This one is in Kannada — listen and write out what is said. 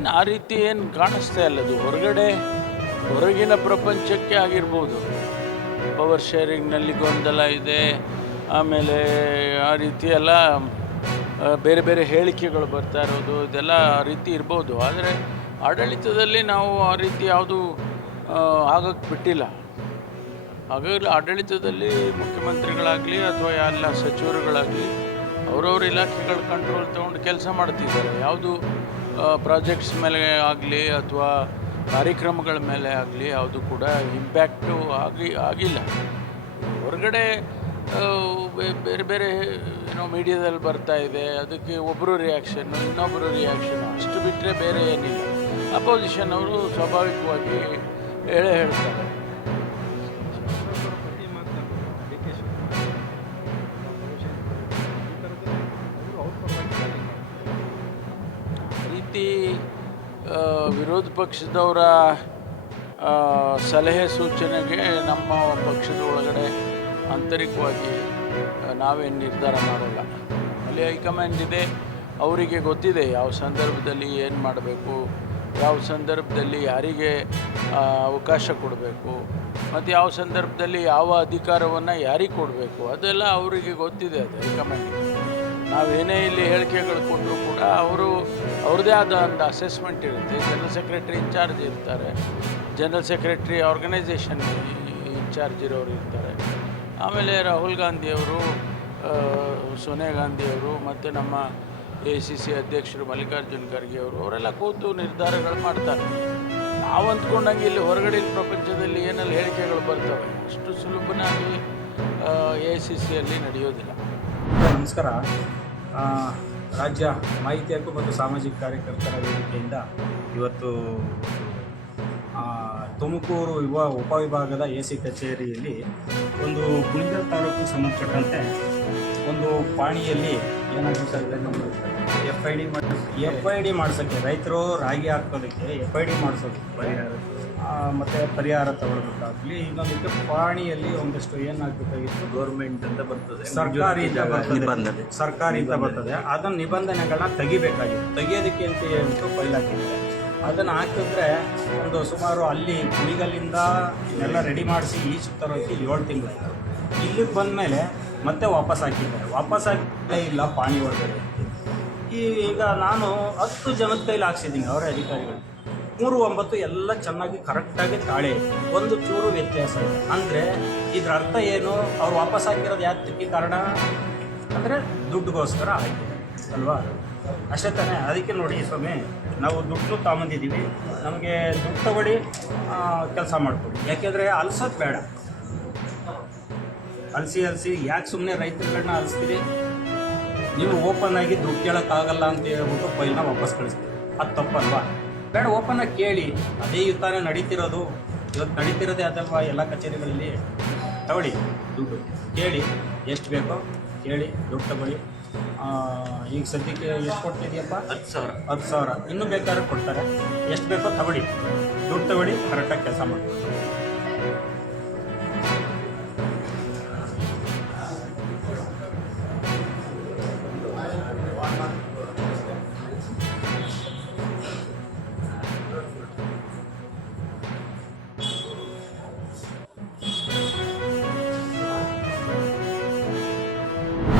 ಏನು ಆ ರೀತಿ ಏನು ಕಾಣಿಸ್ತಾ ಇಲ್ಲ. ಅದು ಹೊರಗಿನ ಪ್ರಪಂಚಕ್ಕೆ ಆಗಿರ್ಬೋದು. ಪವರ್ ಶೇರಿಂಗ್ನಲ್ಲಿ ಗೊಂದಲ ಇದೆ, ಆಮೇಲೆ ಆ ರೀತಿ ಎಲ್ಲ ಬೇರೆ ಬೇರೆ ಹೇಳಿಕೆಗಳು ಬರ್ತಾ ಇರೋದು, ಇದೆಲ್ಲ ಆ ರೀತಿ ಇರ್ಬೋದು. ಆದರೆ ಆಡಳಿತದಲ್ಲಿ ನಾವು ಆ ರೀತಿ ಯಾವುದು ಆಗಕ್ಕೆ ಬಿಟ್ಟಿಲ್ಲ. ಹಾಗಾಗಿ ಆಡಳಿತದಲ್ಲಿ ಮುಖ್ಯಮಂತ್ರಿಗಳಾಗಲಿ ಅಥವಾ ಎಲ್ಲ ಸಚಿವರುಗಳಾಗಲಿ ಅವರವ್ರ ಇಲಾಖೆಗಳ ಕಂಟ್ರೋಲ್ ತೊಗೊಂಡು ಕೆಲಸ ಮಾಡ್ತಿದ್ದಾರೆ. ಯಾವುದು ಪ್ರಾಜೆಕ್ಟ್ಸ್ ಮೇಲೆ ಆಗಲಿ ಅಥವಾ ಕಾರ್ಯಕ್ರಮಗಳ ಮೇಲೆ ಆಗಲಿ ಯಾವುದು ಕೂಡ ಇಂಪ್ಯಾಕ್ಟು ಆಗಿಲ್ಲ. ಹೊರಗಡೆ ಬೇರೆ ಬೇರೆ ಮೀಡಿಯಾದಲ್ಲಿ ಬರ್ತಾ ಇದೆ, ಅದಕ್ಕೆ ಒಬ್ಬರು ರಿಯಾಕ್ಷನ್ನು ಇನ್ನೊಬ್ಬರು ರಿಯಾಕ್ಷನ್ನು, ಅಷ್ಟು ಬಿಟ್ಟರೆ ಬೇರೆ ಏನಿಲ್ಲ. ಅಪೋಸಿಷನ್ ಅವರು ಸ್ವಾಭಾವಿಕವಾಗಿ ಹೇಳ್ತಾರೆ. ರೀತಿ ವಿರೋಧ ಪಕ್ಷದವರ ಸಲಹೆ ಸೂಚನೆಗೆ ನಮ್ಮ ಪಕ್ಷದ ಒಳಗಡೆ ಆಂತರಿಕವಾಗಿ ನಾವೇನು ನಿರ್ಧಾರ ಮಾಡೋಲ್ಲ. ಅಲ್ಲಿ ಹೈಕಮಾಂಡ್ ಇದೆ, ಅವರಿಗೆ ಗೊತ್ತಿದೆ ಯಾವ ಸಂದರ್ಭದಲ್ಲಿ ಏನು ಮಾಡಬೇಕು, ಯಾವ ಸಂದರ್ಭದಲ್ಲಿ ಯಾರಿಗೆ ಅವಕಾಶ ಕೊಡಬೇಕು ಮತ್ತು ಯಾವ ಸಂದರ್ಭದಲ್ಲಿ ಯಾವ ಅಧಿಕಾರವನ್ನು ಯಾರಿಗೆ ಕೊಡಬೇಕು, ಅದೆಲ್ಲ ಅವರಿಗೆ ಗೊತ್ತಿದೆ. ಅದು ಹೈಕಮಾಂಡಿಗೆ ನಾವೇನೇ ಇಲ್ಲಿ ಹೇಳಿಕೆಗಳು ಕೊಟ್ಟರು ಕೂಡ ಅವ್ರದ್ದೇ ಆದ ಒಂದು ಅಸೆಸ್ಮೆಂಟ್ ಇರುತ್ತೆ. ಜನರಲ್ ಸೆಕ್ರೆಟರಿ ಇನ್ಚಾರ್ಜ್ ಇರ್ತಾರೆ, ಜನರಲ್ ಸೆಕ್ರೆಟರಿ ಆರ್ಗನೈಸೇಷನ್ ಇನ್ಚಾರ್ಜ್ ಇರೋರು ಇರ್ತಾರೆ. ಆಮೇಲೆ ರಾಹುಲ್ ಗಾಂಧಿಯವರು, ಸೋನಿಯಾ ಗಾಂಧಿಯವರು ಮತ್ತು ನಮ್ಮ ACC ಅಧ್ಯಕ್ಷರು ಮಲ್ಲಿಕಾರ್ಜುನ್ ಖರ್ಗೆ ಅವರೆಲ್ಲ ಕೂತು ನಿರ್ಧಾರಗಳು ಮಾಡ್ತಾರೆ. ನಾವು ಅಂದ್ಕೊಂಡಂಗೆ ಇಲ್ಲಿ ಹೊರಗಡೆ ಪ್ರಪಂಚದಲ್ಲಿ ಏನೆಲ್ಲ ಹೇಳಿಕೆಗಳು ಬರ್ತವೆ, ಅಷ್ಟು ಸುಲಭನಾಗಿ ACCಯಲ್ಲಿ ನಡೆಯೋದಿಲ್ಲ. ನಮಸ್ಕಾರ. ರಾಜ್ಯ ಮಾಹಿತಿ ಹಕ್ಕು ಮತ್ತು ಸಾಮಾಜಿಕ ಕಾರ್ಯಕರ್ತರ ವೇದಿಕೆಯಿಂದ ಇವತ್ತು ತುಮಕೂರು ಉಪವಿಭಾಗದ AC ಕಚೇರಿಯಲ್ಲಿ ಒಂದು ಕುಣಿಗಲ್ ತಾಲೂಕು ಸಂಬಂಧಪಟ್ಟಂತೆ ಒಂದು ಪಾಣಿಯಲ್ಲಿ FID ಮಾಡಿಸೋಕ್ಕೆ ರೈತರು ರಾಗಿ ಹಾಕೋದಕ್ಕೆ FID ಮಾಡಿಸೋದು ಮತ್ತು ಪರಿಹಾರ ತಗೊಳ್ಬೇಕಾಗಲಿ, ಇನ್ನೊಂದಕ್ಕೆ ಪಾಣಿಯಲ್ಲಿ ಒಂದಷ್ಟು ಏನಾಗಬೇಕಾಗಿತ್ತು, ಗೌರ್ಮೆಂಟ್ ಅಂತ ಬರ್ತದೆ, ಸರ್ಕಾರಿಯಿಂದ ಬರ್ತದೆ, ಅದನ್ನು ನಿಬಂಧನೆಗಳನ್ನ ತೆಗಿಬೇಕಾಗಿತ್ತು. ತೆಗಿಯೋದಕ್ಕೆ ಅಂತ ಹೇಳ್ಬಿಟ್ಟು ಫೈಲ್ ಹಾಕಿದ್ದಾರೆ. ಅದನ್ನು ಹಾಕಿದ್ರೆ ಒಂದು ಸುಮಾರು ಅಲ್ಲಿ ಕುಣಿಗಲ್ಲಿಂದ ಇದನ್ನೆಲ್ಲ ರೆಡಿ ಮಾಡಿಸಿ ಈಚೆ ತರೋಕ್ಕೆ 7 ತಿಂಗಳಾಯಿತು. ಇಲ್ಲಿಗೆ ಬಂದ ಮೇಲೆ ಮತ್ತೆ ವಾಪಸ್ ಹಾಕಿದ್ದಾರೆ. ವಾಪಸ್ ಹಾಕಿದ್ರೆ ಇಲ್ಲ ಪಾಣಿ ಒಳಗಡೆ. ಈಗ ನಾನು 10 ಜನದ ಕೈಲಿ ಹಾಕ್ಸಿದ್ದೀನಿ, ಅವರೇ ಅಧಿಕಾರಿಗಳು. 3-9 ಎಲ್ಲ ಚೆನ್ನಾಗಿ ಕರೆಕ್ಟಾಗಿ ತಾಳೆ, ಒಂದು ಚೂರು ವ್ಯತ್ಯಾಸ ಇದೆ. ಅಂದರೆ ಇದ್ರ ಅರ್ಥ ಏನು, ಅವ್ರು ವಾಪಸ್ ಹಾಕಿರೋದು ಯಾತಕ್ಕೆ ಕಾರಣ ಅಂದರೆ ದುಡ್ಡುಗೋಸ್ಕರ ಹಾಕಿದ್ದಾರೆ ಅಲ್ವಾ? ಅಷ್ಟೇ ತಾನೇ. ಅದಕ್ಕೆ ನೋಡಿ ಸ್ವಾಮಿ, ನಾವು ದುಡ್ಡು ತಗೊಂಬಂದಿದ್ದೀವಿ, ನಮಗೆ ದುಡ್ಡು ತಗೊಳ್ಳಿ, ಕೆಲಸ ಮಾಡ್ತೀವಿ. ಯಾಕೆಂದರೆ ಅಲ್ಸೋದು ಬೇಡ. ಅಲಸಿ ಯಾಕೆ ಸುಮ್ಮನೆ ರೈತರುಗಳನ್ನ ಅಲಿಸ್ತೀರಿ? ನೀವು ಓಪನ್ ಆಗಿ ದುಡ್ಡು ಕೇಳೋಕ್ಕಾಗಲ್ಲ ಅಂತ ಹೇಳ್ಬಿಟ್ಟು ಫೈಲ್ನ ವಾಪಸ್ ಕಳಿಸ್ತೀವಿ, ಅದು ತಪ್ಪಲ್ವಾ? ಬೇಡ, ಓಪನ್ನಾಗಿ ಕೇಳಿ. ಅದೇ ಯುದ್ಧನೇ ನಡೀತಿರೋದು, ಇವತ್ತು ನಡೀತಿರೋದೇ ಅದಲ್ವಾ ಎಲ್ಲ ಕಚೇರಿಗಳಲ್ಲಿ. ತಗೊಳ್ಳಿ ದುಡ್ಡು, ಕೇಳಿ ಎಷ್ಟು ಬೇಕೋ ಕೇಳಿ, ದುಡ್ಡು ತಗೊಳ್ಳಿ. ಈಗ ಸದ್ಯಕ್ಕೆ ಎಷ್ಟು ಕೊಡ್ತಿದೆಯಪ್ಪ? 10,000. ಇನ್ನೂ ಬೇಕಾದ್ರೆ ಕೊಡ್ತಾರೆ. ಎಷ್ಟು ಬೇಕೋ ತಗೊಳ್ಳಿ, ದುಡ್ಡು ತಗೊಳ್ಳಿ, ಕರೆಕ್ಟಾಗಿ ಕೆಲಸ ಮಾಡಿ.